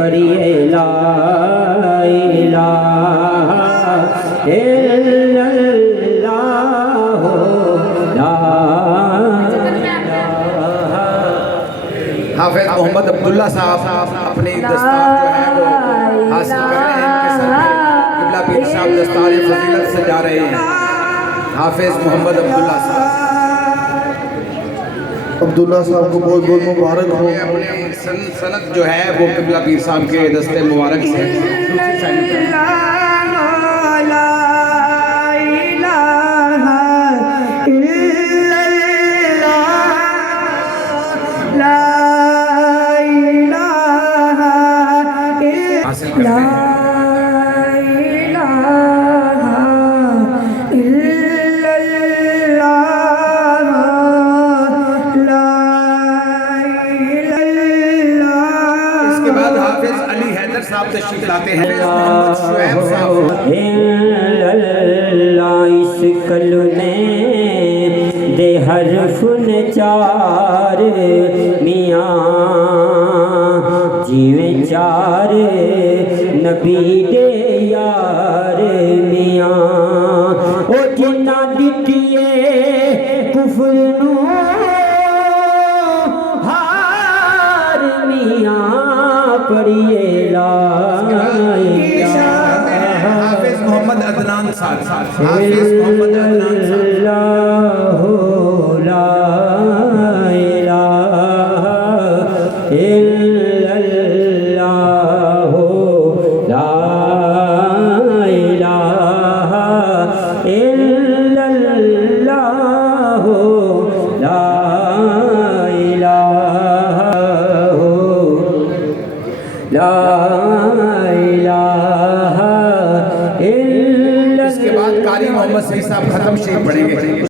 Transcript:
پڑھیے لا الہ الا اللہ لا حافظ محمد عبداللہ صاحب اپنی دستار جو ہے وہ حاصل کر رہے ہیں ان کے سر پہ قبلہ پیر صاحب دستار فضیلت سے جا رہے ہیں حافظ محمد عبداللہ صاحب عبداللہ صاحب کو بہت بہت مبارک ہو اپنے سند جو ہے وہ قبلہ پیر صاحب کے دستے مبارک سے حاصل کرتے ہیں صاحب تشریف لاتے ہیں محمد شعیب صاحب اس کلمے دے حرف چار میاں جیویں چار نبی دے یار میاں او جنہ دتیے کفر نو ہار میاں پڑھیے حافظ محمد عدنان صاحب حافظ محمد عدنان صاحب لا الہ الا اللہ لا الہ الا اللہ لا الہ لا الہ الا اس کے بعد قاری محمد سعید صاحب ختم شریف پڑھیں گے